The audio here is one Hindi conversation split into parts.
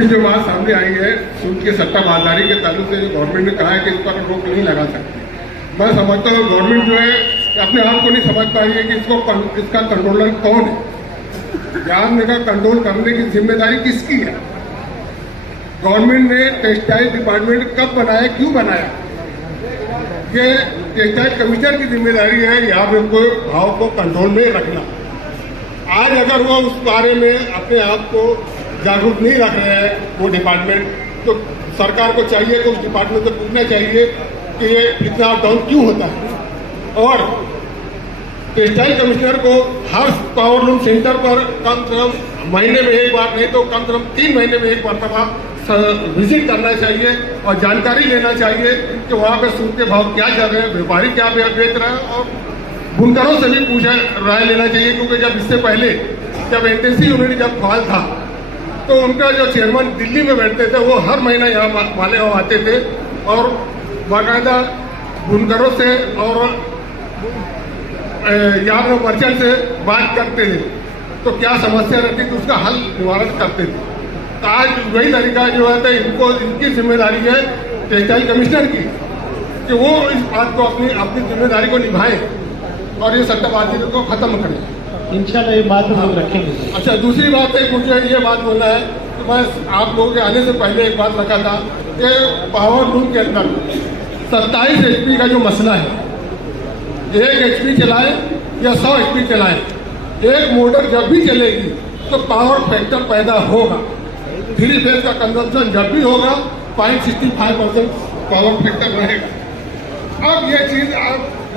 अभी जो बात सामने आई है सूद की सट्टाबाजी के ताल्लुक से गवर्नमेंट ने कहा है कि इस पर रोक नहीं लगा सकती। मैं समझता हूँ गवर्नमेंट जो है अपने आप को नहीं समझ पाई है कि इसका कंट्रोलर कौन है, जान का कंट्रोल करने की जिम्मेदारी किसकी है। गवर्नमेंट ने टेक्सटाइल डिपार्टमेंट कब बनाया, क्यों बनाया, ये टेक्सटाइल कमिश्नर की जिम्मेदारी है यहाँ पे उनको भाव को कंट्रोल में रखना। आज अगर वो उस बारे में अपने आप को जागरूक नहीं रख रहे हैं वो डिपार्टमेंट, तो सरकार को चाहिए कि उस डिपार्टमेंट से पूछना चाहिए कि ये इतना डाउन क्यों होता है। और टेक्सटाइल कमिश्नर को हर पावर लूम सेंटर पर कम से कम महीने में एक बार, नहीं तो कम से कम 3 महीने में एक मरतबा विजिट करना चाहिए और जानकारी लेना चाहिए कि वहाँ पे सूद के भाव क्या चल रहे हैं, व्यापारी क्या बेच रहे हैं, और बुनकरों से भी पूछा राय लेना चाहिए। क्योंकि जब इससे पहले जब एनटीसी यूनिट जब फाल था तो उनका जो चेयरमैन दिल्ली में बैठते थे वो हर महीना यहाँ माले आते थे और बाकायदा बुनकरों से और यहाँ मर्चेंट से बात करते थे, तो क्या समस्या रहती थी उसका हल निवारण करते थे। तो आज वही तरीका जो है इनको इनकी जिम्मेदारी है टेक्सटाइल कमिश्नर की कि वो इस बात को अपनी जिम्मेदारी को निभाएं और ये सट्टाबाजी को खत्म करें। इंशाल्लाह ये बात हम रखेंगे। अच्छा, दूसरी बात है, मुझे ये बात बोलना है कि मैं आप लोगों के आने से पहले एक बात रखा था कि पावर लूम के अंदर 27 HP का जो मसला है, 1 HP चलाए या 100 HP चलाए, एक मोटर जब भी चलेगी तो पावर फैक्टर पैदा होगा। 3 फेज का कंजम्पशन जब भी होगा 0.65% पावर फैक्टर रहेगा। अब ये चीज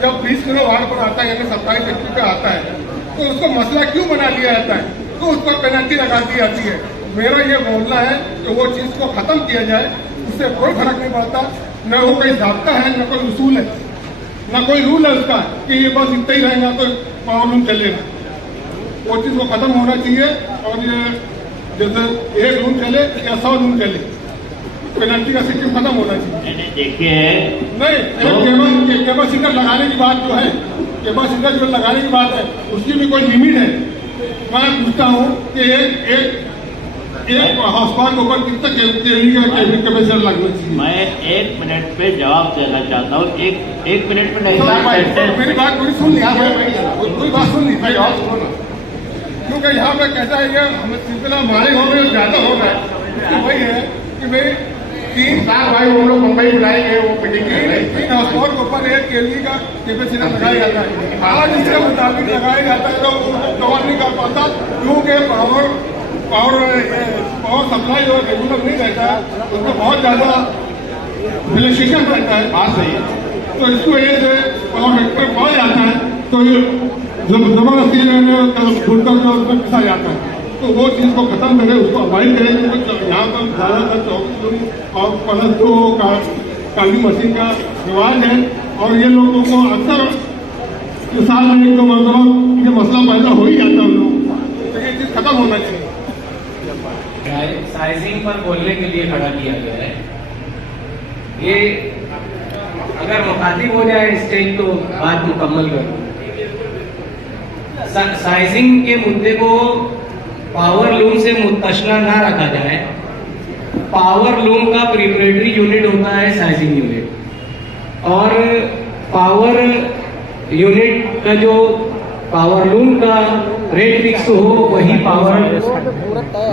जब 20 किलो वाट पर आता है यानी 27 HP का आता है तो उसको मसला क्यों बना लिया जाता है, तो उस पर पेनल्टी लगा दी जाती है। मेरा ये बोलना है कि वो चीज को खत्म किया जाए, उससे कोई फर्क नहीं पड़ता, न वो कोई ज़ाब्ता है न कोई उसूल है न कोई रूल है उसका कि ये बस इतना ही रहेगा तो पावर लूम चलेगा। वो चीज को खत्म होना चाहिए और ये जैसे 1 लूम चले या 100 लूम चले, पेनल्टी का सिस्टम खत्म होना चाहिए। देखिए नहीं, केबल सीटर लगाने की बात जो है, केबल सीटर जो लगाने की बात है उसकी भी कोई लिमिट है। मैं पूछता हूँ कि एक हाउस पावर के ऊपर कितना कैपेसिटर लगना चाहिए। मैं 1 मिनट पे जवाब देना चाहता हूँ। एक मिनट में नहीं, मेरी बात पूरी सुन लिया, कोई बात सुन ली, मैं जवाब सुनो। क्योंकि यहाँ पे कैसा है, ये हमें सिलसिला हमारे हो में ज्यादा हो रहा है। तो वही है कि भाई 3 भाई हम लोग मुंबई बुलाएंगे, वो मीटिंग के 3 हाउस पावर के ऊपर 1 KV का कैपेसिटर लगाया जाता है। आज इसके मुताबिक लगाया जाता है तो उसको कवर नहीं कर पाता, क्योंकि पावर सप्लाई जो रेगुलर नहीं रहता है, उसमें बहुत ज्यादा रिलेक्सेशन रहता है। बात सही है, तो इसको ये से पावर फैक्टर बढ़ जाता है तो ये जबरदस्ती बुनकर जो उसमें पिसा जाता है। तो वो चीज को खत्म करें, उसको अवॉइड करें। यहाँ पर ज्यादातर 24 और प्लस 2 काली मशीन का रिवाज है और ये लोगों को अक्सर साल में 1-2 मरतबा ये मसला पैदा हो ही जाता है उन लोगों को, तो ये चीज खत्म होना चाहिए। साइजिंग पर बोलने के लिए खड़ा किया गया है। ये अगर मुखातिब हो जाए स्टेज तो बात मुकम्मल करो। साइजिंग के मुद्दे को पावर लूम से मुत्तशना ना रखा जाए। पावर लूम का प्रिपरेटरी यूनिट होता है साइजिंग यूनिट, और पावर यूनिट का जो पावर लूम का रेट फिक्स हो वही पावर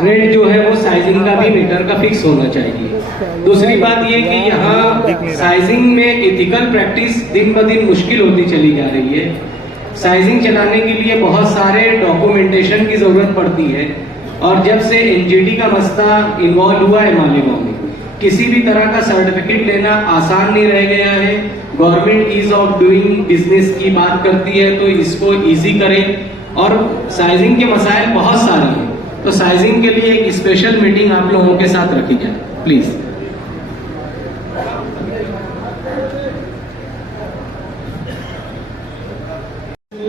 रेट जो है वो साइजिंग का भी मीटर का फिक्स होना चाहिए। दूसरी बात ये कि यहाँ साइजिंग में एथिकल प्रैक्टिस दिन ब दिन मुश्किल होती चली जा रही है। साइजिंग चलाने के लिए बहुत सारे डॉक्यूमेंटेशन की जरूरत पड़ती है, और जब से एनजीटी का मसला इन्वॉल्व हुआ है मालिकों में, किसी भी तरह का सर्टिफिकेट लेना आसान नहीं रह गया है। Government ease of doing business की बात करती है तो इसको इजी करें, और साइजिंग के मसाइल बहुत सारे हैं, तो साइजिंग के लिए एक स्पेशल मीटिंग आप लोगों के साथ रखी जाए प्लीज।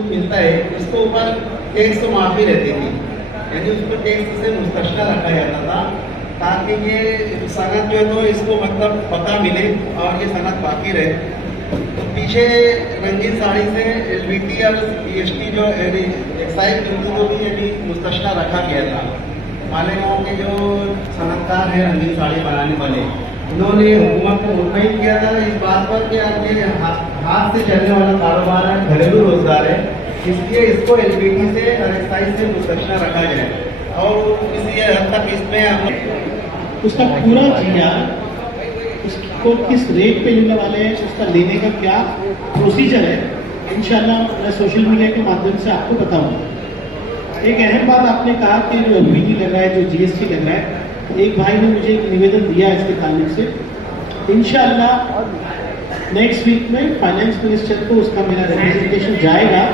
मिलता है उसके ऊपर टैक्स तो माफी रहती थी, यानी उसको टैक्स से मुस्तशना रखा जाता था ताकि ये सनत जो है तो इसको मतलब पता मिले और ये सनत बाकी रहे। तो पीछे रंगीन साड़ी से एलबीटी और जीएसटी जो एक्साइज ड्यूटी को भी यानी मुस्तशना रखा गया था। मालेगांव के जो सनतकार हैं रंगीन साड़ी बनाने वाले, उन्होंने हुकूमत को मुतमिन किया था इस बात पर कि आपके हाथ से चलने वाला कारोबार है, घरेलू रोजगार है, इसलिए इसको एलपीटी से और एक्साइज से मुस्तशना रखा जाए। और किसी हद तक इसमें हम उसका पूरा जिया उसको किस रेट पे लेने वाले हैं, उसका लेने का क्या प्रोसीजर है, इंशाल्लाह मैं सोशल मीडिया के माध्यम से आपको बताऊंगा। एक अहम बात आपने कहा कि जो एलपीटी लग रहा है, जो जीएसटी लग रहा है, एक भाई ने मुझे एक निवेदन दिया इसके ताल्लुक से। इंशाल्लाह नेक्स्ट वीक में फाइनेंस मिनिस्टर को उसका मेरा रिप्रेजेंटेशन जाएगा।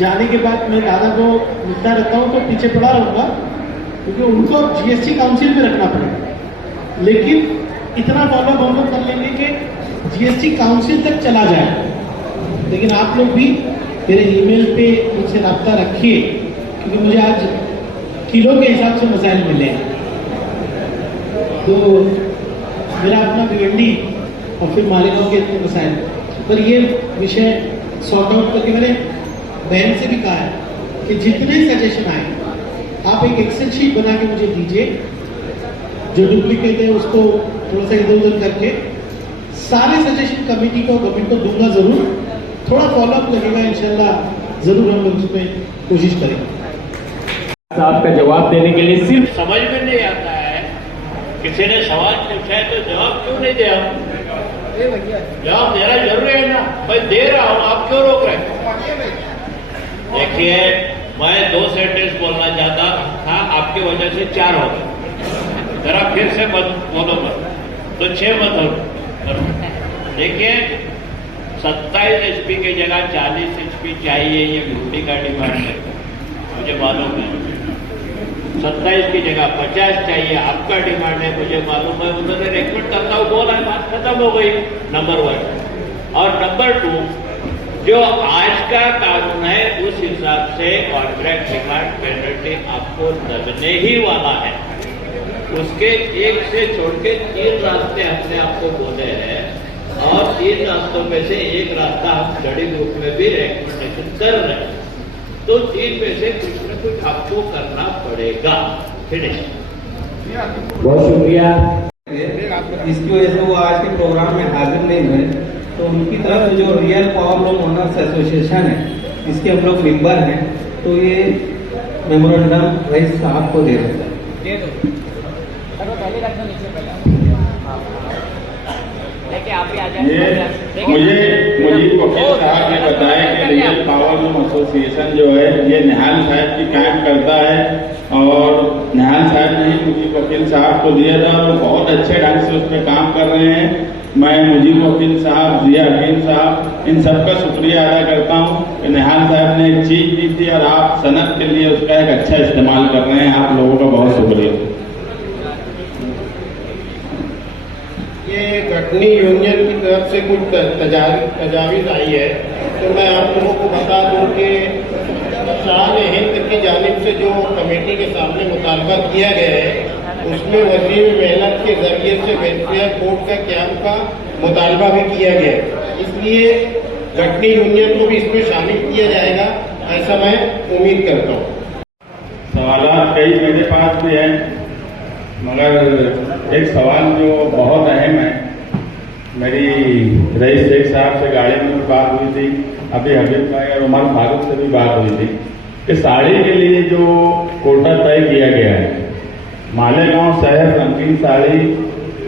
जाने के बाद मैं दादा को मुद्दा रखता हूँ तो पीछे पड़ा रहूँगा, क्योंकि उनको जीएसटी काउंसिल में रखना पड़ेगा, लेकिन इतना फॉलो हम लोग कर लेंगे कि जीएसटी काउंसिल तक चला जाए। लेकिन आप लोग भी मेरे ईमेल पे मुझसे रब्ता रखिए, क्योंकि मुझे आज किलो के हिसाब से मसाइल मिले हैं। तो मेरा अपना भिवंडी और फिर मालेगांव के इतने मसाइल, पर ये विषय सॉर्ट आउट करके मैंने बहन से भी कहा है कि जितने सजेशन आए आप एक एक्सेल शीट बना के मुझे दीजिए, जो डुप्लीकेट है उसको थोड़ा सा इधर उधर करके सारे सजेशन कमेटी को गवर्नमेंट को दूंगा जरूर। थोड़ा फॉलोअप लगेगा, इंशाल्लाह जरूर हम लोग उसमें कोशिश करेंगे। आपका जवाब देने के लिए सिर्फ समझ में नहीं आता है, किसी ने सवाल पूछा है तो जवाब क्यों नहीं दिया? जवाब देना जरूरी है ना, मैं दे रहा हूं, आप क्यों रोक रहे हैं? देखिए, मैं 2 सेंटेंस बोलना चाहता था, आपकी वजह से 4 हो गए। जरा फिर से मत बोलो मत, तो 6 मत हो। देखिए, 27 HP की जगह 40 HP चाहिए, ये भिवंडी का डिमांड है, मुझे मालूम है। 27 की जगह 50 चाहिए, आपका डिमांड है, मुझे मालूम है। उन्होंने रिकमेंड करता हूँ बोला, बात खत्म हो गई, नंबर 1। और नंबर 2, जो आज का कानून है उस हिसाब से कॉन्ट्रैक्ट डिमांड पेनल्टी आपको लगने ही वाला है। उसके एक से छोड़ के 3 रास्ते हमने आपको बोले हैं, और 3 रास्तों में से एक रास्ता हम स्टडी ग्रुप में भी रिकमेंडेशन कर रहे हैं। तो 3 में से कुछ न कुछ आपको करना पड़ेगा। फिनिश। बहुत शुक्रिया। इसकी वजह से वो आज के प्रोग्राम में हाजिर नहीं हुए, तो उनकी तरफ से जो real power loom owners association है, इसके हम लोग मेंबर हैं, तो ये मेमोरेंडम रईस साहब को दे देता है। ये मुझे मुजीब वकील साहब ने बताया कि रियल पावर लूम एसोसिएशन जो है ये निहाल साहब की कायम करता है, और निहाल साहब ने ही मुजीब वकील साहब को दिया था, और बहुत अच्छे ढंग से उस पर काम कर रहे हैं। मैं मुजीब वकील साहब, जिया हकीम साहब, इन सबका शुक्रिया अदा करता हूँ कि निहाल साहब ने एक चीज दी थी और आप सनत के लिए उसका एक अच्छा इस्तेमाल कर रहे हैं। आप लोगों का बहुत शुक्रिया। ये गठनी यूनियन की तरफ से कुछ तजावीज़ आई है, तो मैं आप लोगों को बता दूं कि शान हिंद की जानिब से जो कमेटी के सामने मुतालबा किया गया है, उसमें वज़ीर मेहनत के जरिए से वेलफेयर कोर्ट का क्याम का मुतालबा भी किया गया है। इसलिए गठनी यूनियन को भी इसमें शामिल किया जाएगा, ऐसा मैं उम्मीद करता हूँ। सवाल कई मेरे पास भी हैं, मगर एक सवाल जो बहुत अहम है, मेरी रईस शेख साहब से गाड़ी में भी बात हुई थी, अभी हबीब भाई और उमर फारूक से भी बात हुई थी कि साड़ी के लिए जो कोटा तय किया गया है, मालेगांव शहर रंगीन साड़ी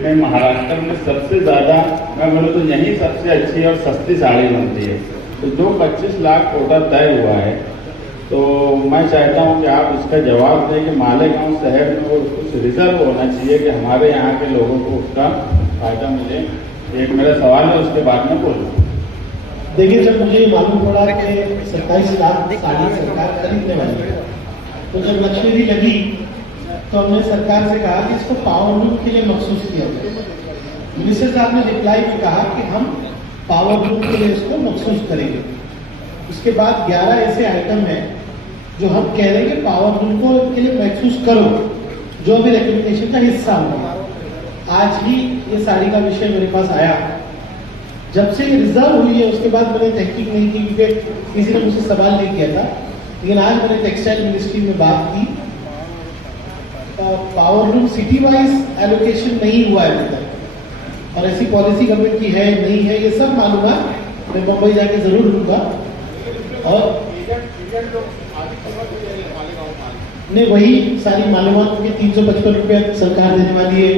में महाराष्ट्र में सबसे ज़्यादा, मैं बोलूँ तो यहीं सबसे अच्छी और सस्ती साड़ी बनती है। तो जो 25 लाख कोटा तय हुआ है, तो मैं चाहता हूं कि आप इसका जवाब दें कि मालेगांव शहर में वो कुछ रिजर्व होना चाहिए कि हमारे यहाँ के लोगों को उसका फायदा मिले। एक मेरा सवाल है, उसके बाद में बोलूँ। देखिए, जब मुझे मालूम पड़ा कि 27 लाख साड़ी सरकार खरीदने वाली है, तो जब लक्ष्मी लगी तो हमने सरकार से कहा कि इसको पावर लूम के लिए मखसूस किया जाए। मिनिस्टर साहब ने रिप्लाई में कहा कि हम पावर लूम के लिए इसको मखसूस करेंगे। उसके बाद 11 ऐसे आइटम हैं जो हम कह रहे हैं कि पावर लूम को के लिए महसूस करो, जो भी रिकमेंडेशन का हिस्सा होगा। आज ही ये साड़ी का विषय मेरे पास आया। जब से ये रिजर्व हुई है उसके बाद मैंने तहकीक नहीं की, क्योंकि किसी ने मुझसे सवाल नहीं किया था, लेकिन आज मैंने टेक्सटाइल मिनिस्ट्री में बात की power loom city wise allocation नहीं हुआ है अभी तक, और ऐसी पॉलिसी गवर्नमेंट की है नहीं है ये सब मालूमात मैं मुंबई जाके जरूर लूंगा। और नहीं वही सारी मालूमात के 355 रुपया सरकार देने वाली है,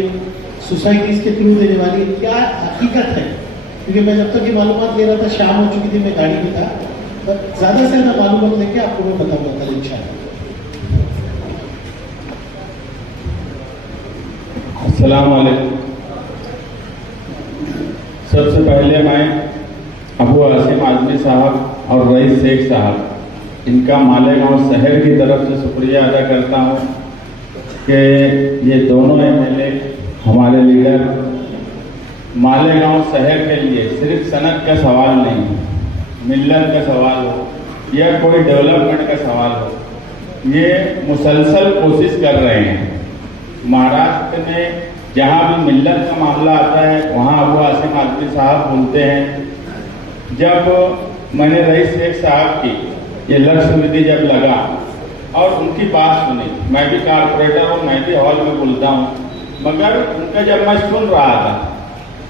सोसाइटीज के थ्रू देने वाली है, क्या हकीकत है? क्योंकि मैं जब तक ये मालूमात ले रहा था शाम हो चुकी थी, मैं गाड़ी में था, पर ज्यादा से ज्यादा मालूमात लेके आपको मैं बताऊंगा कल इंशाल्लाह। अस्सलाम वालेकुम। सबसे पहले मैं अबू आसिम आजमी साहब और रईस शेख साहब इनका मालेगांव शहर की तरफ से शुक्रिया अदा करता हूँ कि ये दोनों एमएलए हमारे लीडर मालेगांव शहर के लिए सिर्फ सनत का सवाल नहीं, मिल्लत का सवाल हो या कोई डेवलपमेंट का सवाल हो, ये मुसलसल कोशिश कर रहे हैं। महाराष्ट्र में जहाँ भी मिल्लत का मामला आता है वहाँ अबू आसिम आजमी साहब बोलते हैं। जब मैंने रईस शेख साहब की ये लक्ष्य विधि जब लगा और उनकी बात सुनी, मैं भी कारपोरेटर हूँ, मैं भी हॉल में बोलता हूँ, मगर उनका जब मैं सुन रहा था,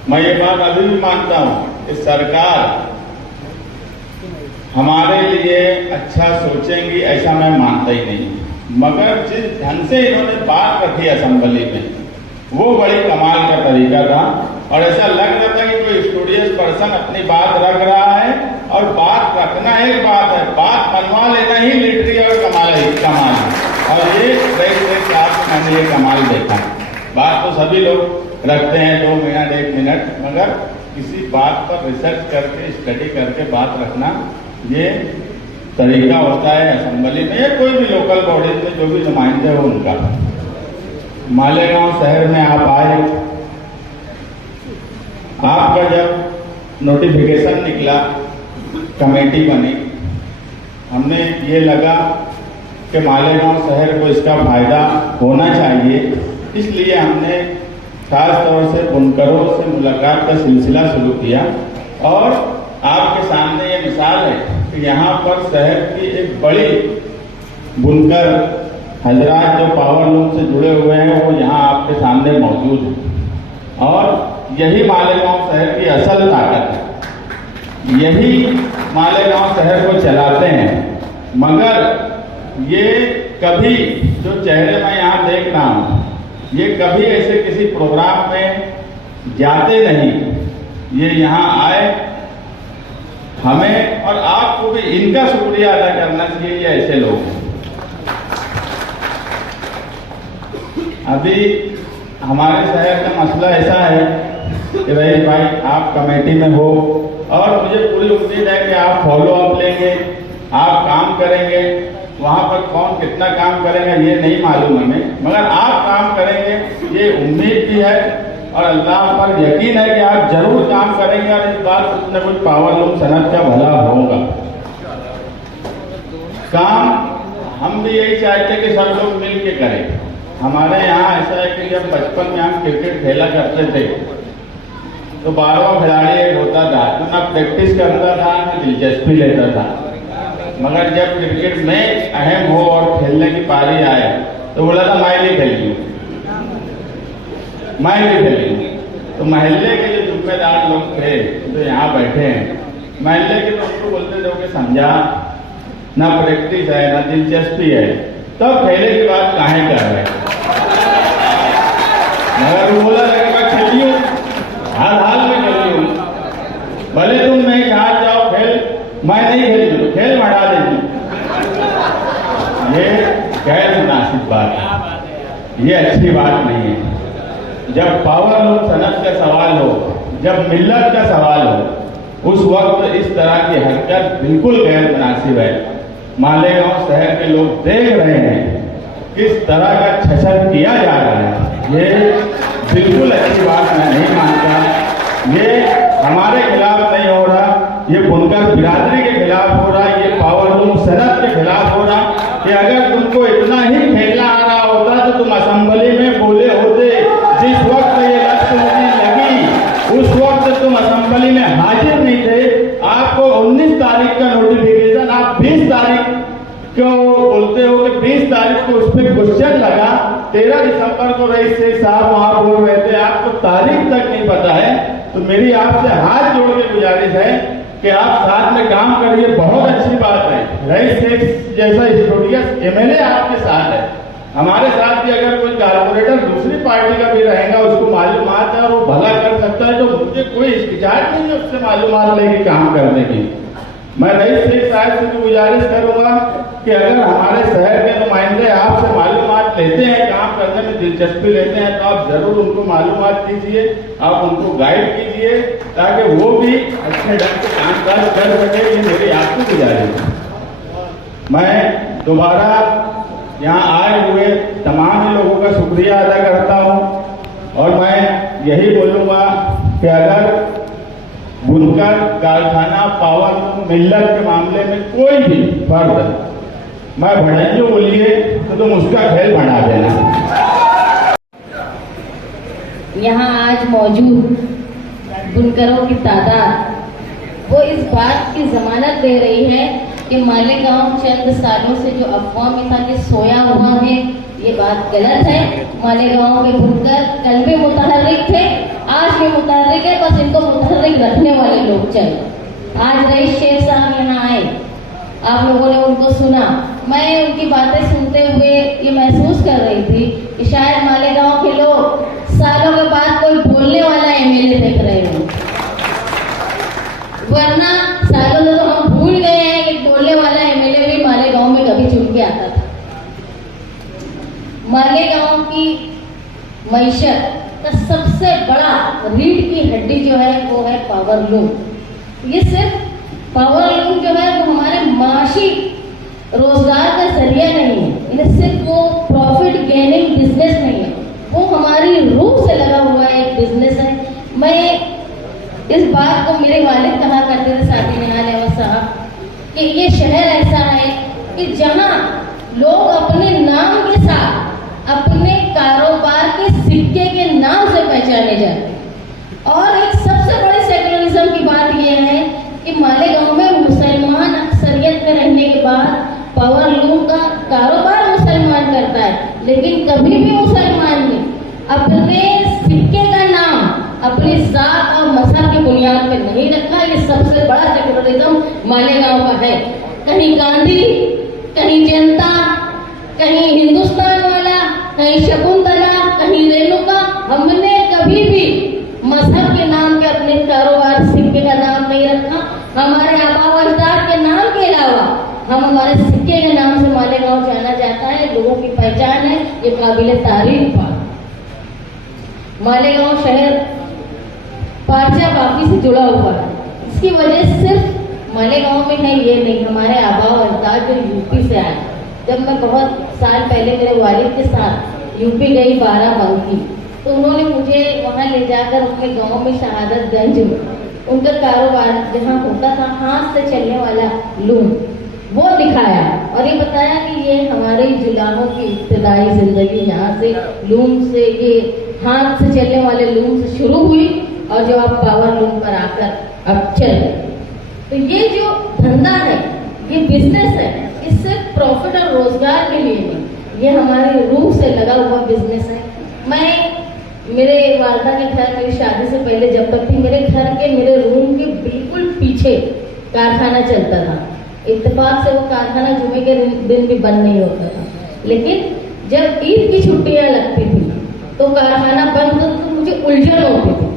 मैं ये बात अभी भी मानता हूँ कि सरकार हमारे लिए अच्छा सोचेंगी ऐसा मैं मानता ही नहीं, मगर जिस ढंग से इन्होंने बात रखी असेंबली में वो बड़ी कमाल का तरीका था। और ऐसा लग रहा था कि कोई स्टूडियस पर्सन अपनी बात रख रहा है, और बात रखना एक बात है, बात बनवा लेना ही लिटरी और कमाल है। और ये रईस शेख साहब मैंने ये कमाल देखा। बात तो सभी लोग रखते हैं 2 मिनट 1 मिनट, मगर किसी बात पर रिसर्च करके स्टडी करके बात रखना ये तरीका होता है असेंबली में या कोई भी लोकल बॉडीज में जो भी नुमाइंदे हो उनका। मालेगांव शहर में आप आए, आपका जब नोटिफिकेशन निकला, कमेटी बनी, हमने ये लगा कि मालेगांव शहर को इसका फायदा होना चाहिए, इसलिए हमने खास तौर से बुनकरों से मुलाकात का सिलसिला शुरू किया। और आपके सामने ये मिसाल है कि यहाँ पर शहर की एक बड़ी बुनकर हजरात जो पावर लूम से जुड़े हुए हैं वो यहाँ आपके सामने मौजूद हैं। और यही मालेगांव शहर की असल ताकत है, यही मालेगांव शहर को चलाते हैं। मगर ये कभी जो चेहरे मैं यहाँ देख रहा हूँ, ये कभी ऐसे किसी प्रोग्राम में जाते नहीं, ये यहाँ आए, हमें और आपको भी इनका शुक्रिया अदा करना चाहिए। ये ऐसे लोग हैं। अभी हमारे शहर का मसला ऐसा है कि रईस भाई आप कमेटी में हो और मुझे पूरी उम्मीद है कि आप फॉलो अप लेंगे, आप काम करेंगे। वहाँ पर कौन कितना काम करेगा ये नहीं मालूम हमें, मगर आप काम करेंगे ये उम्मीद भी है और अल्लाह पर यकीन है कि आप जरूर काम करेंगे और इस बार कुछ न कुछ पावर लूम सनत का भला होगा। काम हम भी यही चाहते हैं कि सब लोग मिल के करें। हमारे यहाँ ऐसा है कि जब बचपन में हम क्रिकेट खेला करते थे तो 12वां खिलाड़ी एक होता था, तो ना प्रैक्टिस करता था ना दिलचस्पी लेता था, मगर जब क्रिकेट में अहम हो और खेलने की पारी आए तो बोला था मैं नहीं खेली हूँ, मैं नहीं खेली हूँ। तो महल्ले के जो जिम्मेदार लोग थे जो यहाँ बैठे हैं, महल्ले के लोग तो बोलते थे कि समझा ना प्रैक्टिस है ना दिलचस्पी है, तब खेले की बात काहे कर रहे हैं। मगर वो बोला लगे मैं खेली हूँ, हर हाल में खेली हूँ, भले तुम मैच हार जाओ, खेल मैं नहीं खेली हूँ, खेल बढ़ा देती। ये गैर मुनासिब बात है, ये अच्छी बात नहीं है। जब पावर लूम सनत का सवाल हो, जब मिल्लत का सवाल हो, उस वक्त इस तरह की हरकत बिल्कुल गैर मुनासिब है। मालेगांव शहर के लोग देख रहे हैं किस तरह का छछन किया जा रहा है, ये बिल्कुल अच्छी बात मैं नहीं मानता। ये हमारे खिलाफ नहीं हो रहा, ये बुनकर बिरादरी के खिलाफ हो रहा, ये पावर लूम सनत के खिलाफ हो रहा। कि अगर तुमको इतना ही खेलना आ रहा होता तो तुम असेंबली में बोले होते। जिस वक्त ये लक्ष्य लगी उस वक्त तुम असेंबली में हाजिर नहीं थे। आपको 19 तारीख का नोटिफिकेशन, आप 20 तारीख को बोलते हो कि 20 तारीख को उस पर क्वेश्चन लगा 13 दिसंबर को रईस शेख साहब वहां बोल रहे थे, आपको तारीख तक नहीं पता है, तो मेरी आपसे हाथ जोड़ के गुजारिश है कि आप साथ में काम करिए। बहुत अच्छी बात है, रईस शेख जैसा स्टूडियस एमएलए आपके साथ है, हमारे साथ भी अगर कोई कारपोरेटर दूसरी पार्टी का भी रहेगा, उसको मालूमात है और वो भला कर सकता है, तो मुझे कोई हिचकिचाहट नहीं है उससे मालूमात लेके काम करने की। मैं रईस शेख साहब से भी गुजारिश करूंगा कि अगर हमारे शहर के नुमाइंदे आपसे मालूमात लेते हैं, काम करने में दिलचस्पी लेते हैं, तो आप जरूर उनको मालूमात कीजिए, आप उनको गाइड कीजिए, ताकि वो भी अच्छे ढंग से कामकाज कर सके। ये मेरी आपको गुजारिश है। मैं दोबारा यहाँ आए हुए तमाम लोगों का शुक्रिया अदा करता हूँ और मैं यही बोलूँगा कि अगर बुनकर, कारखाना, पावर, मिल्लत के मामले में कोई भी फर्द मैं बढ़ाइए बोलिए तो तुम उसका खेल बढ़ा देना। यहाँ आज मौजूद बुनकरों की तादाद वो इस बात की जमानत दे रही है कि मालेगांव चंद सालों से जो अफवाह में था कि सोया हुआ है, ये बात गलत है। मालेगांव के बुनकर कल भी मुतहर्रिक थे, आज भी मुतहर्रिक है, बस इनको मुतहर्रिक रखने वाले लोग चाहिए। आज रईस शेख साहब यहाँ आए, आप लोगों ने उनको सुना, मैं उनकी बातें सुनते हुए ये महसूस कर रही थी कि शायद मालेगांव के लोग सालों के बाद कोई बोलने वाला एमएलए देख रहे हैं, वरना सालों से तो हम भूल गए हैं कि बोलने वाला एमएलए भी मालेगांव में कभी चुन के आता था। मालेगांव की मईशत का सबसे बड़ा रीढ़ की हड्डी जो है वो है पावर लूम। ये सिर्फ पावर लूम जो है वो हमारे माशी रोजगार का जरिया नहीं है, इन्हें सिर्फ वो प्रॉफिट गेनिंग बिजनेस नहीं है, वो हमारी रूह से लगा हुआ एक बिजनेस है। मैं इस बात को मेरे वालिद कहा करते थे साथी निहाल अहमद साहब कि ये शहर ऐसा है कि जहां लोग अपने नाम के साथ अपने कारोबार के सिक्के के नाम से पहचाने जाते हैं। और एक सबसे बड़ी सेकुलरिज्म की बात यह है कि मालेगांव में मुसलमान अक्सरियत में रहने के बाद पावर लूम का कारोबार मुसलमान करता है, लेकिन कभी भी मुसलमान ने अपने सिक्के का नाम अपनी जात और मजहब की बुनियाद पर नहीं रखा। ये सबसे बड़ा सेकुलरिज्म मालेगांव का है। कहीं गांधी, कहीं जनता, कहीं हिंदुस्तान वाला, कहीं शकुंतला, कहीं रेणुका, हमने कभी भी मजहब के नाम पे अपने कारोबार सिक्के का नाम नहीं रखा। हमारे आबा व अजदाद के नाम के अलावा हम हमारे सिक्के के नाम से मालेगांव जाना जाता है, लोगों की पहचान है, ये काबिल तारीफ बात। मालेगांव शहर पारचा काफी से जुड़ा हुआ है, इसकी वजह सिर्फ मालेगांव में है ये नहीं, हमारे आबा और अजदाद जो यूपी से आए। जब मैं बहुत साल पहले मेरे वालिद के साथ यूपी गई बाराबंकी, तो उन्होंने मुझे वहाँ ले जाकर अपने गांव में शहादतगंज में उनका कारोबार जहाँ होता था हाथ से चलने वाला लूम, वो दिखाया और ये बताया कि ये हमारे जुलाहों की इब्तिदाई जिंदगी यहाँ से लूम से, ये हाथ से चलने वाले लूम से शुरू हुई और जो आप पावर लूम पर आकर अब चल रहे। तो ये जो धंधा है, ये बिजनेस है, ये सिर्फ प्रॉफिट और रोजगार के लिए नहीं, ये हमारी रूह से लगा हुआ बिजनेस है। मैं मेरे वालदा के घर, मेरी शादी से पहले जब तक थी, मेरे घर के मेरे रूम के बिल्कुल पीछे कारखाना चलता था। इत्तेफाक से वो कारखाना जुमे के दिन भी बंद नहीं होता था, लेकिन जब ईद की छुट्टियां लगती थी तो कारखाना बंद होता, तो मुझे उलझन होती थी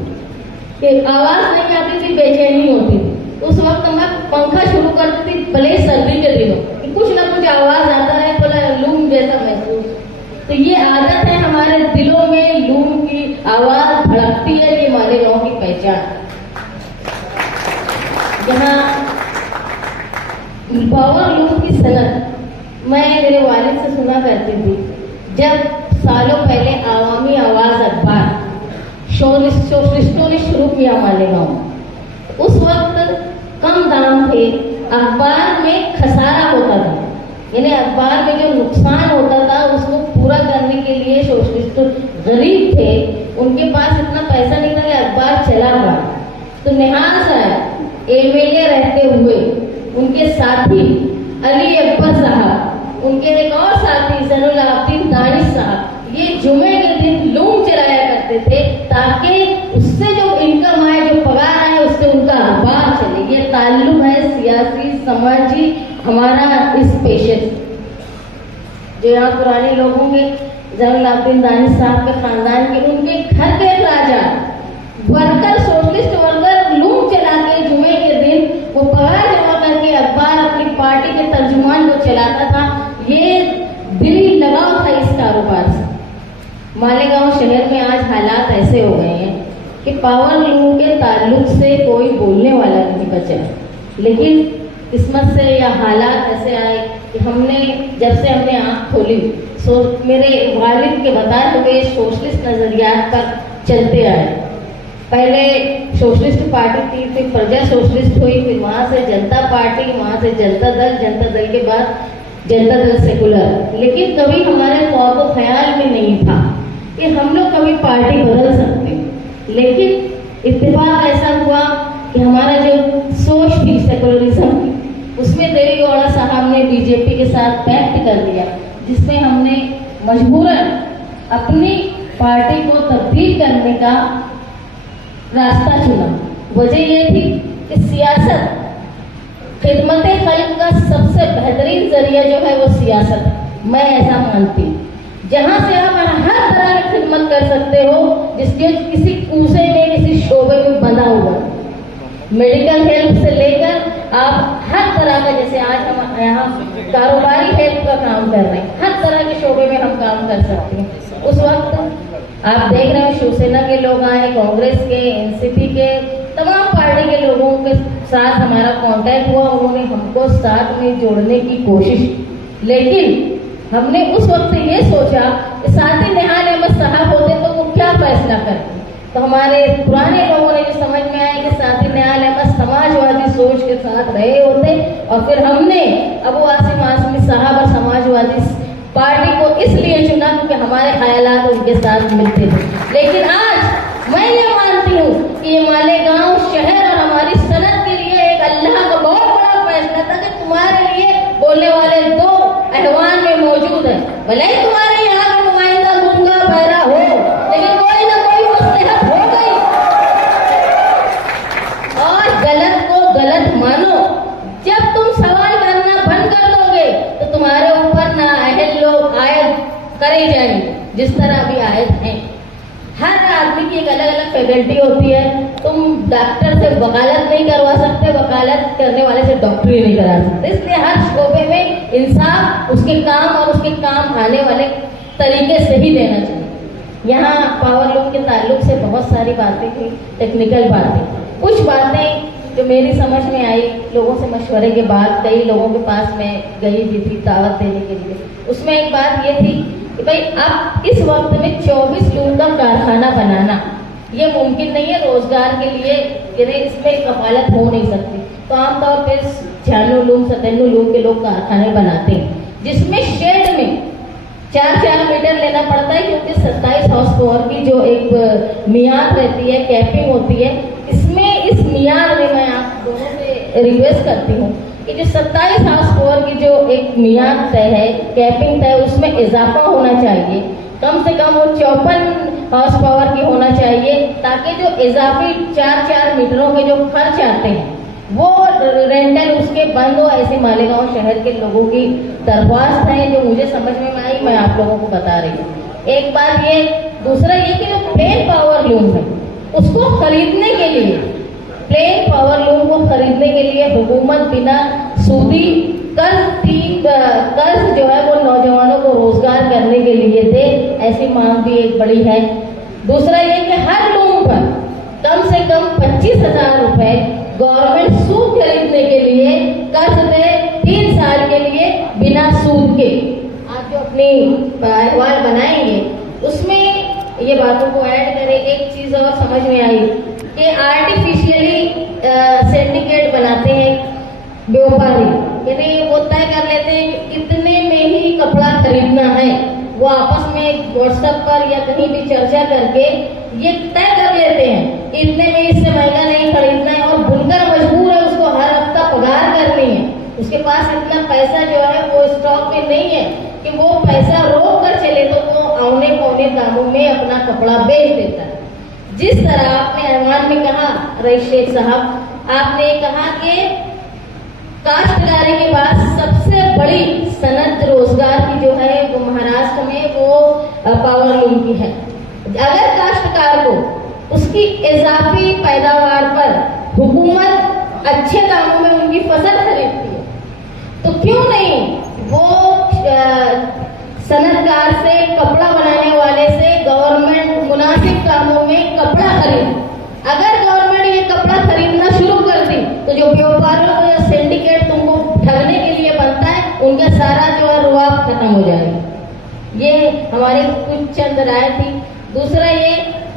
कि आवाज नहीं आती थी, बेचैनी होती थी। उस वक्त मैं पंखा शुरू करती थी, भले सर्दी के दिनों, कि कुछ ना कुछ आवाज आता है, थोड़ा लूम जैसा महसूस। तो ये आदत है हमारे दिलों में, लूम की आवाज धड़कती है, ये मालेगांव की पहचान। यहाँ पावर लूम की सनत मैं मेरे वालिद से सुना करती थी। जब सालों पहले आवामी आवाज अखबार शोरिस्टों ने शुरू किया मालेगांव, उस वक्त कम दाम थे, अखबार में खसारा होता था, यानी अखबार में जो नुकसान होता था उसको पूरा करने के लिए सोशलिस्ट गरीब थे, उनके पास इतना पैसा नहीं था कि अखबार चला हुआ। तो निहाल साहब एमएलए रहते हुए उनके साथी अली अकबर साहब, उनके एक और साथी ज़ैनुल आबिदीन दानिश साहब, ये जुमे के दिन लूम चलाया करते थे ताकि उससे जो इनकम आए, जो पगार आए, उससे उनका अखबार चले। ये ताल्लुक है सियासी समाजी हमारा इस पेशे से। जो यहाँ पुराने लोग होंगे, जैनुल आबदीन दानिश साहब के खानदान के, उनके घर के राजा वर्कर, सोशलिस्ट वर्कर लूम चला के जुमे के दिन वो पगार जमा करके अखबार अपनी पार्टी के तर्जुमान को चलाता था। ये दिली लगाव था इस कारोबार से। मालेगांव शहर में आज हालात ऐसे हो गए हैं कि पावर लूम के ताल्लुक से कोई बोलने वाला नहीं बचा। लेकिन किस्मत से या हालात ऐसे आए कि जब से हमने आँख खोली, मेरे वालिद के बताए हुए सोशलिस्ट नजरियात पर चलते आए। पहले सोशलिस्ट पार्टी थी, फिर प्रजा सोशलिस्ट हुई, फिर वहाँ से जनता पार्टी, वहाँ से जनता दल के बाद जनता दल सेकुलर। लेकिन कभी हमारे ख्वाब ख्याल में नहीं था कि हम लोग कभी पार्टी बदल सकते। लेकिन इत्तेफाक ऐसा हुआ कि हमारा जो सोच थी सेकुलरिज्म की, उसमें देवी गौड़ा साहब ने बीजेपी के साथ पैक्ट कर दिया, जिसमें हमने मजबूरन अपनी पार्टी को तब्दील करने का रास्ता चुना। वजह यह थी कि सियासत, खिदमत खल्क का सबसे बेहतरीन जरिया जो है वो सियासत है। मैं ऐसा मानती हूँ। जहाँ से आप हर तरह की खिदमत कर सकते हो, जिसके किसी कूसे में, किसी शोबे में बंधा हुआ, मेडिकल हेल्प से लेकर आप हर तरह का, जैसे आज हम यहाँ कारोबारी हेल्प का काम कर रहे हैं, हर तरह के शोबे में हम काम कर सकते हैं। उस वक्त आप देख रहे हो शिवसेना के लोग आए, कांग्रेस के, एनसीपी के, तमाम पार्टी के लोगों के साथ हमारा कांटेक्ट हुआ। उन्होंने हमको साथ में जोड़ने की कोशिश, लेकिन हमने उस वक्त ये सोचा कि साथी निहाल अहमद साहब होते तो वो क्या फैसला करते। तो हमारे पुराने लोगों ने जो समझ में आया कि साथी निहाल अहमद समाजवादी सोच के साथ रहे होते, और फिर हमने अबू आसिम आजमी साहब और समाजवादी पार्टी को इसलिए चुना क्योंकि हमारे ख्यालात उनके साथ मिलते थे। लेकिन आज मैं ये मानती हूँ कि ये मालेगांव शहर और हमारी सनत के लिए एक अल्लाह का बहुत बड़ा फैसला था कि तुम्हारे लिए बोलने वाले दो अहवान में मौजूद है। भले ही तुम्हारे यहाँ का नुमाइंदा गूंगा बहरा हो, लेकिन कोई ना कोई मसलहत हो गई। और गलत को गलत मानो। जब तुम सवाल करना बंद कर दोगे तो तुम्हारे ऊपर ना अहल लोग आयत करे जाएंगे, जिस तरह अभी आयत हैं। हर आदमी की एक अलग अलग फैकल्टी होती है। तुम डॉक्टर से वकालत नहीं करवा सकते, वकालत करने वाले से डॉक्टरी नहीं करा सकते। इसलिए हर शोबे में इंसाफ उसके काम और उसके काम आने वाले तरीके से ही देना चाहिए। यहाँ पावर लूम के ताल्लुक से बहुत सारी बातें थी, टेक्निकल बातें। कुछ बातें जो मेरी समझ में आई, लोगों से मशवरे के बाद कई लोगों के पास मैं गई भी थी दावत देने के लिए। उसमें एक बात ये थी कि भाई अब इस वक्त में 24 लूम का कारखाना बनाना ये मुमकिन नहीं है रोजगार के लिए, इसमें कफालत हो नहीं सकती। तो आमतौर पर 96 लूम 97 लूम के लोग कारखाने बनाते हैं, जिसमें शेड में 4-4 मीटर लेना पड़ता है, क्योंकि 27 हाउस पावर की जो एक मियाद रहती है, कैपिंग होती है। इसमें इस मियाद में मैं आप दोनों से रिक्वेस्ट करती हूँ कि जो 27 हाउस पावर की जो एक मियाद तय है, कैपिंग तय, उसमें इजाफा होना चाहिए। कम से कम वो 54 हाउस पावर की होना चाहिए, ताकि जो इजाफी 4-4 मीटरों के जो खर्च आते हैं वो रेंटल उसके बंद हो। ऐसे मालेगांव शहर के लोगों की दरख्वास्त है जो मुझे समझ में आई, मैं आप लोगों को बता रही हूँ। एक बात ये, दूसरा ये कि जो प्लेन पावर लूम है उसको खरीदने के लिए, प्लेन पावर लूम को खरीदने के लिए हुकूमत बिना सूदी कर्ज जो है वो नौजवानों को रोजगार करने के लिए दे, ऐसी मांग भी एक बड़ी है। दूसरा ये कि हर लूम पर कम से कम 25,000 रुपए गवर्नमेंट सूद खरीदने के लिए कर्ज दे 3 साल के लिए बिना सूद के। आप जो अपनी अहवाल बनाएंगे उसमें ये बातों को ऐड करें। एक चीज और समझ में आई कि आर्टिफिशियली सिंडिकेट बनाते हैं व्यापारी, यानी वो तय कर लेते हैं कि इतने में ही कपड़ा खरीदना है। वो आपस में व्हाट्सएप पर या कहीं भी चर्चा करके ये तय कर लेते हैं इतने में इससे महंगा नहीं खरीदना है, और बुनकर मजबूर है उसको हर हफ्ता पगार करनी है। उसके पास इतना पैसा जो है वो स्टॉक में नहीं है कि वो पैसा रोक कर चले, तो वो औने पौने अपने दामों में अपना कपड़ा बेच देता है। जिस तरह आपने ऐवान में कहा रईस शेख साहब, आपने कहा कि काश्तकारी के बाद सबसे बड़ी सनत रोजगार की जो है वो महाराष्ट्र में वो पावर लूम की है। अगर काश्तकार को उसकी इजाफी पैदावार पर हुकूमत अच्छे दामों में उनकी फसल खरीदती है, तो क्यों नहीं वो सनतकार से, कपड़ा बनाने वाले से गवर्नमेंट मुनासिब दामों में कपड़ा खरीद। अगर गवर्नमेंट ये कपड़ा खरीदना शुरू कर दी तो जो व्यापारियों को या सिंडिकेट तुमको ठगने के लिए बनता है, उनका सारा जो है रुआब खत्म हो जाएगा। ये हमारी कुछ चंद राय थी। दूसरा ये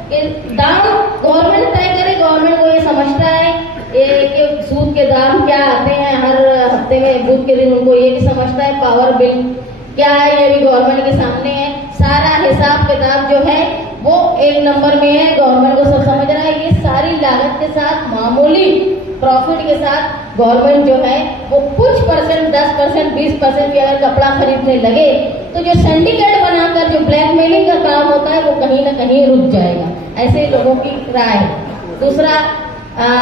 कि दाम गवर्नमेंट तय करे। गवर्नमेंट को ये समझता है कि सूद के दाम क्या आते हैं हर हफ्ते में, बुध के दिन उनको ये भी समझता है पावर बिल क्या है, ये भी गवर्नमेंट के सामने है। सारा हिसाब किताब जो है वो एक नंबर में है, गवर्नमेंट को सब समझ रहा है। ये सारी लागत के साथ, मामूली प्रॉफिट के साथ गवर्नमेंट जो है वो कुछ परसेंट, 10%, 20% भी अगर कपड़ा खरीदने लगे तो जो सिंडिकेट बनाकर जो ब्लैकमेलिंग का काम होता है वो कहीं ना कहीं रुक जाएगा। ऐसे लोगों की राय है। दूसरा,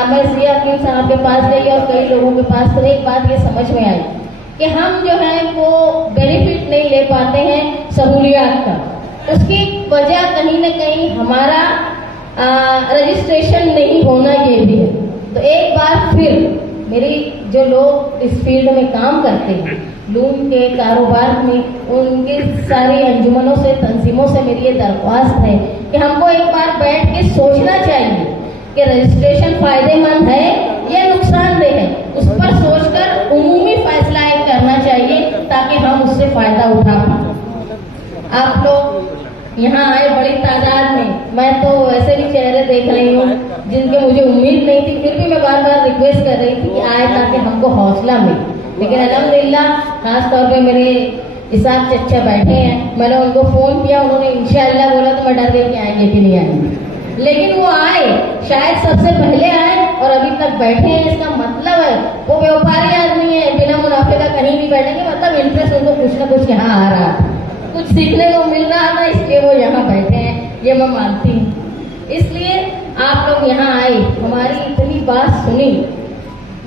मैं सिया हकीम साहब के पास गई और कई लोगों के पास, तो एक बात ये समझ में आई कि हम जो है वो बेनिफिट नहीं ले पाते हैं सहूलियात का। उसकी वजह कहीं ना कहीं हमारा रजिस्ट्रेशन नहीं होना ये भी है। तो एक बार फिर मेरी जो लोग इस फील्ड में काम करते हैं, लूम के कारोबार में, उनकी सारी अंजुमनों से, तंजीमों से मेरी ये दरख्वास्त है कि हमको एक बार बैठ के सोचना चाहिए कि रजिस्ट्रेशन फायदेमंद है या नुकसानदेह है। उस पर सोचकर उमूमी फैसला एक करना चाहिए ताकि हम उससे फायदा उठा पाए। आप लोग यहाँ आए बड़ी तादाद में, मैं तो ऐसे भी चेहरे देख रही हूँ जिनके मुझे उम्मीद नहीं थी, फिर भी मैं बार बार रिक्वेस्ट कर रही थी कि आए ताकि हमको हौसला मिले। लेकिन अल्हम्दुलिल्लाह, खास तौर पे मेरे इसाक चच्चा बैठे हैं, मैंने उनको फोन किया, उन्होंने इंशाअल्लाह बोला तो मैं डर गई कि आएंगे कि नहीं आएंगे, लेकिन वो आए। शायद सबसे पहले आए और अभी तक बैठे हैं। इसका मतलब है वो व्यापारी आदमी है, बिना मुनाफे का कहीं भी बैठेंगे, मतलब इंटरेस्ट उनको कुछ ना कुछ यहाँ आ रहा था, कुछ सीखने को मिल रहा था, इसलिए वो यहाँ बैठे हैं, ये मैं मानती हूँ। इसलिए आप लोग यहाँ आए, हमारी इतनी बात सुनी।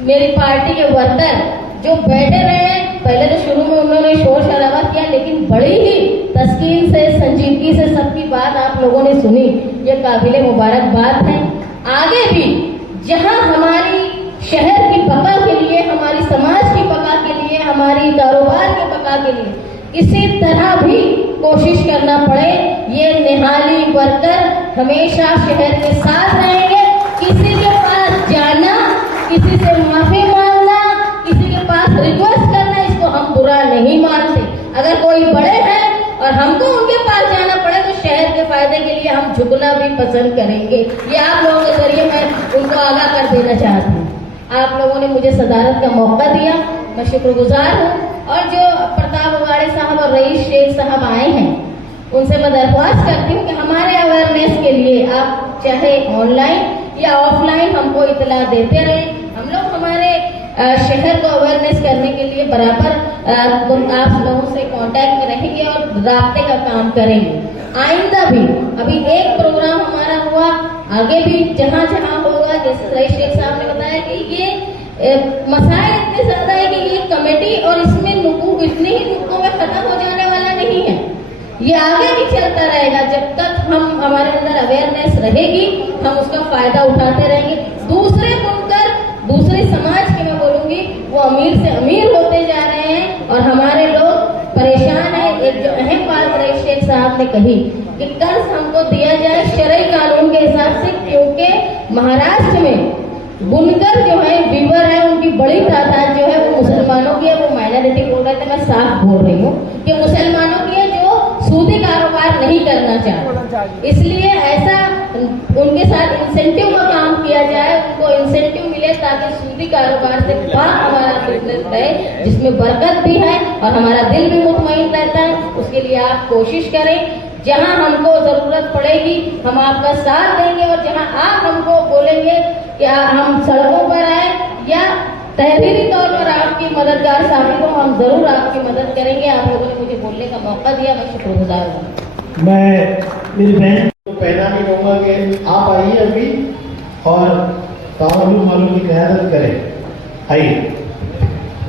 मेरी पार्टी के वर्कर जो बैठे रहे, पहले तो शुरू में उन्होंने शोर शराबा किया, लेकिन बड़ी ही तस्कीन से, संजीदगी से सबकी बात आप लोगों ने सुनी, ये काबिले मुबारकबाद है। आगे भी जहाँ हमारी शहर की बका के लिए, हमारी समाज की बका के लिए, हमारी कारोबार के बका के लिए किसी तरह भी कोशिश करना पड़े, ये निहाली वर्कर हमेशा शहर के साथ रहेंगे। किसी के पास जाना, किसी से माफी मांगना, किसी के पास रिक्वेस्ट करना, इसको हम बुरा नहीं मानते। अगर कोई बड़े हैं और हमको उनके पास जाना पड़े तो शहर के फायदे के लिए हम झुकना भी पसंद करेंगे। ये आप लोगों के जरिए मैं उनको आगाह कर देना चाहती हूँ। आप लोगों ने मुझे सदारत का मौका दिया, मैं शुक्रगुजार हूँ। और जो प्रताप अवाड़े साहब और रईस शेख साहब आए हैं, उनसे मैं दरख्वास्त करती हूँ कि हमारे अवेयरनेस के लिए आप चाहे ऑनलाइन या ऑफलाइन हमको इतला देते रहे। हम लोग हमारे शहर को अवेयरनेस करने के लिए बराबर आप लोगों से कांटेक्ट में रहेंगे और राब्ते का काम करेंगे। आइंदा भी अभी एक प्रोग्राम हमारा हुआ, आगे भी जहाँ जहाँ होगा, जैसे रईस शेख साहब ने बताया कि ये मसाइल इतने ज्यादा है कि ये कमेटी और इसमें नुकूब इतने ही नुक्तों में खत्म हो जाने वाला नहीं है। ये आगे भी चलता रहेगा जब तक हम हमारे अंदर अवेयरनेस रहेगी, हम उसका फायदा उठाते रहेंगे। दूसरे बुनकर, दूसरे समाज के मैं बोलूंगी, वो अमीर से अमीर होते जा रहे हैं और हमारे लोग परेशान है। एक जो अहम बात रईस शेख साहब ने कही कि कर्ज हमको दिया जाए शरई कानून के हिसाब से, क्योंकि महाराष्ट्र में बुनकर जो है, वीवर है, उनकी बड़ी तादाद जो है वो मुसलमानों की है। वो माइनॉरिटी बोल रहे थे, मैं साफ बोल रही हूँ कि मुसलमानों की है जो सूदी कारोबार नहीं करना चाहते। इसलिए ऐसा उनके साथ इंसेंटिव का काम किया जाए, उनको इंसेंटिव मिले ताकि सूदी कारोबार से पाक हमारा बिजनेस रहे, जिसमें बरकत भी है और हमारा दिल भी मुतमईन रहता है। उसके लिए आप कोशिश करें, जहां हमको जरूरत पड़ेगी हम आपका साथ देंगे, और जहां आप हमको बोलेंगे कि हम सड़कों पर आए या तहरीरी तौर पर आपकी मददगार साबित हो, हम जरूर आपकी मदद करेंगे। आप लोगों ने मुझे बोलने का मौका दिया, मैं शुक्रगुजार हूँ। मैं मेरी बहन को पहना के कहूँगा कि आप आइए अभी और पावरलूम वालों की क़यादत करें। आइए।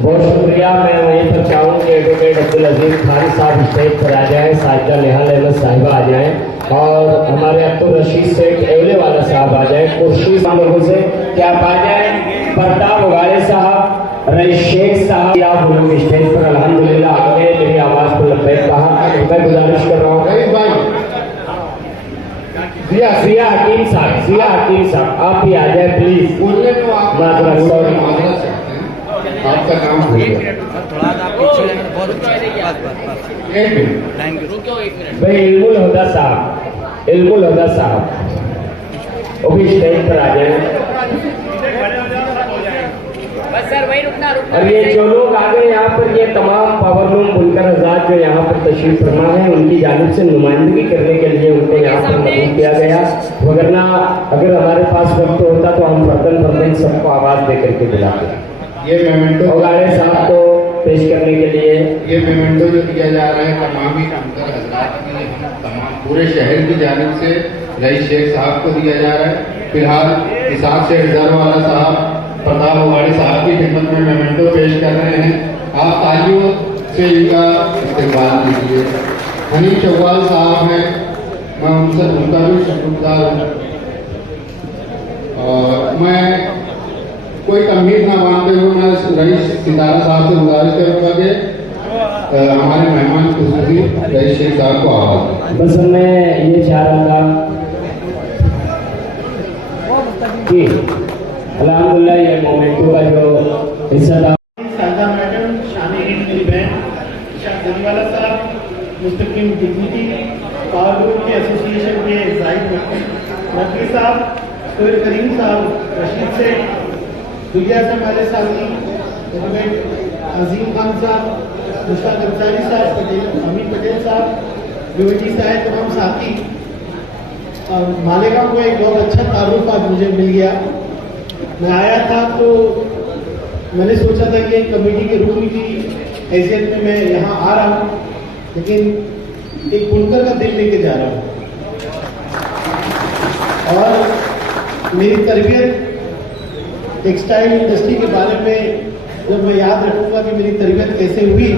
बहुत शुक्रिया। मैं वहीं पर चाहूँ कि एडवोकेट अब्दुल अजीज खान साहब स्टेज पर आ जाएं, साजिदा निहाल अहमद साहिबा आ जाएं और हमारे अब्दुल रशीद सेठ एवले वाला साहब आ जाएं। कोशिश हम लोगों से कि आप आ जाएं। प्रताप उगाड़े साहब, रईस शेख साहब, आप लोग स्टेज पर अल्हम्दुलिल्लाह आ गए। मेरी आवाज़ को लब्बैक कहा। मैं गुजारिश कर रहा हूँ जिया हकीम साहब आप भी आ जाए प्लीज। बोलने को आप सॉरी आपका काम हो गया। थोड़ा सा आप पीछे जाएंगे तो बहुत अच्छा। बस एक मिनट लाइन रुको एक मिनट। भाई इल्मुल हुदा साहब वो भी स्टेज पर आ जाए। बस सर वही रुकना और ये जो लोग आ गए यहाँ पर, ये तमाम पावरलूम बुनकर आजाद जो यहाँ पर तशरीफ फरमा है, उनकी जानिब से नुमाइंदगी करने के लिए उनको यहाँ पर मदद किया गया। वगरना अगर हमारे पास वक्त होता तो हम फर्दन सबको आवाज़ दे करके बुलाते। ये मेमेंटो उगाड़े साहब को पेश करने के लिए ये मेमेंटो जो दिया जा रहा है तमामी बुनकर हजरात की, हम तमाम पूरे शहर की जानिब से रईस शेख साहब को दिया जा रहा है। फिलहाल निसार शेख वाला साहब प्रताप उगाड़ी साहब की खिदमत में मेमेंटो पेश कर रहे हैं। आप तालियों से इनका इस्तेमाल कीजिए। हनीफ चौवाल साहब हैं, मैं उनका भी शुक्रगुजार हूँ और मैं कोई तमीज ना मानते हुए मैं रईस सितारा साहब से गुजारिश करूँगा कि हमारे मेहमान खुशबू रईस शेख साहब को आवाज़। बस मैं ये चाह रहा था कि अल्हम्दुलिल्लाह ये मोमेंटो का जो हिस्सा था। सादा मैडम, शान-ए-हिंद मेरी बहन, शाह गनीवाला साहब, मुस्तकिम डिग्निटी, पावरलूम के एसोसिएशन के जाहिद नकवी साहब, सोहेल करीम साहब, रशीद सेठ, दुनिया से हमारे साथी एडवोकेट अजीम खान साहब, मुश्ताक अंसारी साहब, अमीन पटेल साहब, यूनिटी साहब, तमाम साथी। मालेगांव को एक बहुत अच्छा तारुफ आज मुझे मिल गया। मैं आया था तो मैंने सोचा था कि एक कमेटी के रुकन की हैसियत में मैं यहाँ आ रहा हूँ, लेकिन एक बुनकर का दिल लेके जा रहा हूँ। और मेरी तरबियत टेक्सटाइल इंडस्ट्री के बारे में जब मैं याद रखूँगा कि मेरी तरबियत कैसे हुई,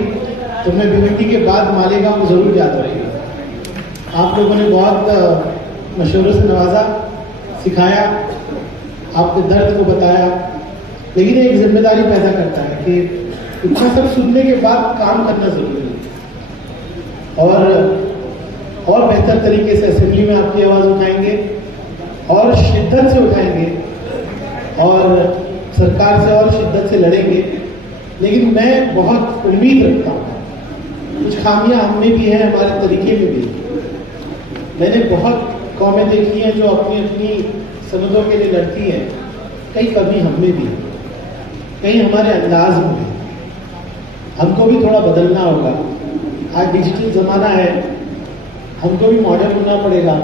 तो मैं बीवीटी के बाद मालेगांव ज़रूर याद रहेगा। आप लोगों ने बहुत मशवरे से नवाजा, सिखाया, आपके दर्द को बताया, लेकिन एक जिम्मेदारी पैदा करता है कि इतना सब सुनने के बाद काम करना जरूरी है और बेहतर तरीके से असेंबली में आपकी आवाज़ उठाएंगे और शिद्दत से उठाएंगे और सरकार से और शिद्दत से लड़ेंगे। लेकिन मैं बहुत उम्मीद रखता हूँ, कुछ खामियां हम में भी हैं, हमारे तरीके में भी। मैंने बहुत कौमें देखी हैं जो अपनी अपनी सनदों के लिए लड़ती हैं, कई कमी हम में भी है, कहीं हमारे अंदाज में भी। हमको भी थोड़ा बदलना होगा। आज डिजिटल ज़माना है, हमको भी मॉडर्न होना पड़ेगा।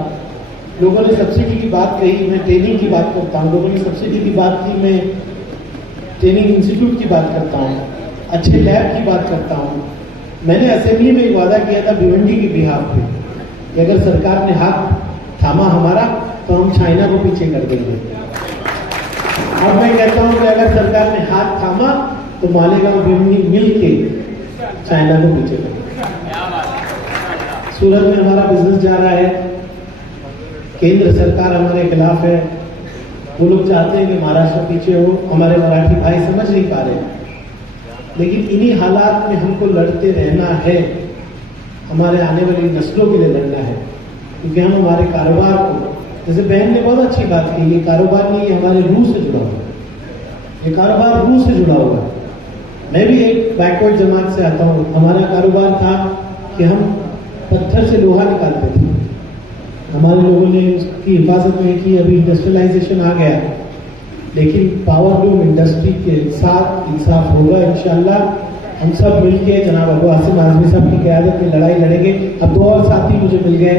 लोगों ने सब्सिडी की बात कही, मैं ट्रेनिंग की बात करता हूँ। लोगों ने सब्सिडी की बात की, मैं ट्रेनिंग इंस्टीट्यूट की बात करता हूँ, अच्छे लैब की बात करता हूँ। मैंने असेंबली में एक वादा किया था भिवंडी की बिहाफ पे कि अगर सरकार ने हाथ थामा हमारा तो हम चाइना को पीछे कर देंगे। अब मैं कहता हूँ कि अगर सरकार ने हाथ थामा तो मालेगांव भिवंडी मिल के चाइना को पीछे कर देंगे। सूरत में हमारा बिजनेस जा रहा है, केंद्र सरकार हमारे खिलाफ है। वो लोग चाहते हैं कि महाराष्ट्र पीछे हो, हमारे मराठी भाई समझ नहीं पा रहे। लेकिन इन्हीं हालात में हमको लड़ते रहना है, हमारे आने वाली नस्लों के लिए लड़ना है, क्योंकि हम हमारे कारोबार को, जैसे बहन ने बहुत अच्छी बात की, ये कारोबार नहीं, ये हमारे रूह से जुड़ा हुआ है। ये कारोबार रूह से जुड़ा हुआ है। मैं भी एक बैकवर्ड जमात से आता हूँ। हमारा कारोबार था कि हम पत्थर से लोहा निकालते थे। हमारे लोगों ने उसकी हिफाजत में की, अभी इंडस्ट्रियलाइजेशन आ गया, लेकिन पावरलूम इंडस्ट्री के साथ इंसाफ होगा इंशाल्लाह। हम सब मिलके जनाब अबू आसिम आजमी साहब की क़यादत में लड़ाई लड़ेंगे। अब 2 और साथी मुझे मिल गए,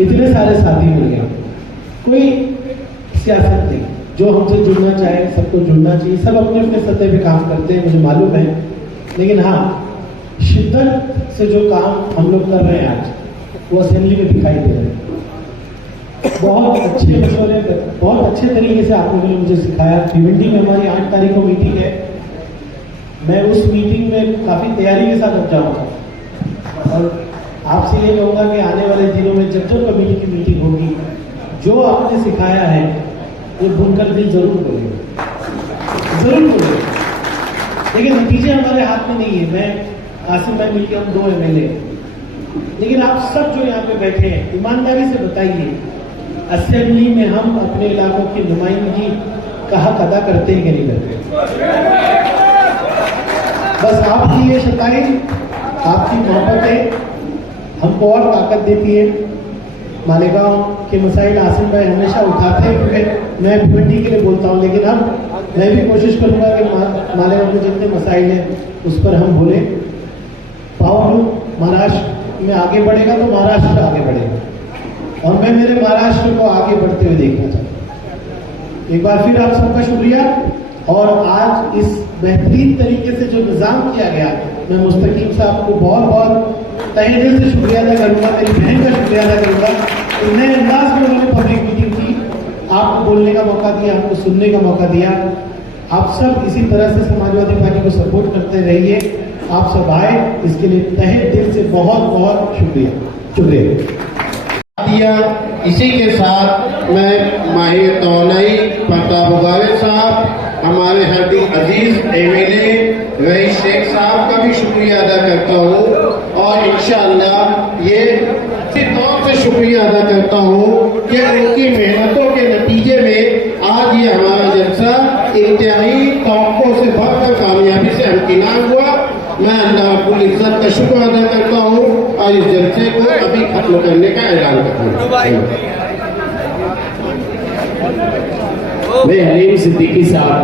इतने सारे साथी मिल गए। कोई सियासत नहीं, जो हमसे जुड़ना चाहे सबको जुड़ना चाहिए। सब अपने अपने सतह पे काम करते हैं, मुझे मालूम है। लेकिन हाँ, शिद्दत से जो काम हम लोग कर रहे हैं आज, वो असेंबली में दिखाई दे रहे हैं। बहुत अच्छे मशवरे, बहुत अच्छे तरीके से आप लोगों ने मुझे सिखाया। भिवंडी में हमारी 8 तारीख को मीटिंग है। मैं उस मीटिंग में काफ़ी तैयारी के साथ जाऊँगा और आपसे ये कहूँगा कि आने वाले दिनों में जब जब कमेटी की मीटिंग होगी, जो आपने सिखाया है वो बुनकर दिल जरूर बोलेगा, जरूर बोलेगा। लेकिन नतीजे हमारे हाथ में नहीं है। मैं आसिम भाई मिलकर हम 2 MLA, लेकिन आप सब जो यहाँ पे बैठे हैं ईमानदारी से बताइए, असेंबली में हम अपने इलाकों की नुमाइंदगी का हक अदा करते हैं कि नहीं करते? बस आपकी ये शताई, आपकी मोहब्बतें हमको और ताकत देती है। मालेगांव के मसाइल आसिम भाई हमेशा उठाते हैं, मैं भिवंडी के लिए बोलता हूँ, लेकिन अब मैं भी कोशिश करूंगा कि मालेगांव में जितने मसाइल हैं उस पर हम बोले। पावर लूम महाराष्ट्र में आगे बढ़ेगा तो महाराष्ट्र आगे बढ़ेगा, और मैं मेरे महाराष्ट्र को आगे बढ़ते हुए देखना चाहता हूँ। एक बार फिर आप सबका शुक्रिया। और आज इस बेहतरीन तरीके से जो निज़ाम किया गया, मैं मुस्तकीम साहब को बहुत बहुत तहे दिल से शुक्रिया अदा करूँगा, मेरी बहन का शुक्रिया अदा करूँगा। नए अंदाज में उन्होंने पब्लिक मीटिंग की, आपको बोलने का मौका दिया, आपको सुनने का मौका दिया। आप सब इसी तरह से समाजवादी पार्टी को सपोर्ट करते रहिए। आप सब आए, इसके लिए तहे दिल से बहुत बहुत शुक्रिया। दिया। इसी के साथ मैं माहिर तौलाई प्रताप उगावे साहब, हमारे हरदी अजीज MLA रईस शेख साहब का भी शुक्रिया अदा करता हूँ। और इंशाअल्लाह ये इसी तौर से शुक्रिया अदा करता हूँ कि उनकी मेहनतों के नतीजे में आज ये हमारा जलसा इंतहाई तौक़ों से बढ़कर कामयाबी से हमकिनार हुआ। मैं अल्लाह रब्बुल इज़्ज़त का शुक्र अदा करता हूँ और इस जलसे को अभी खत्म करने का ऐलान करता हूँ। मैं हलीम सिद्दीकी साहब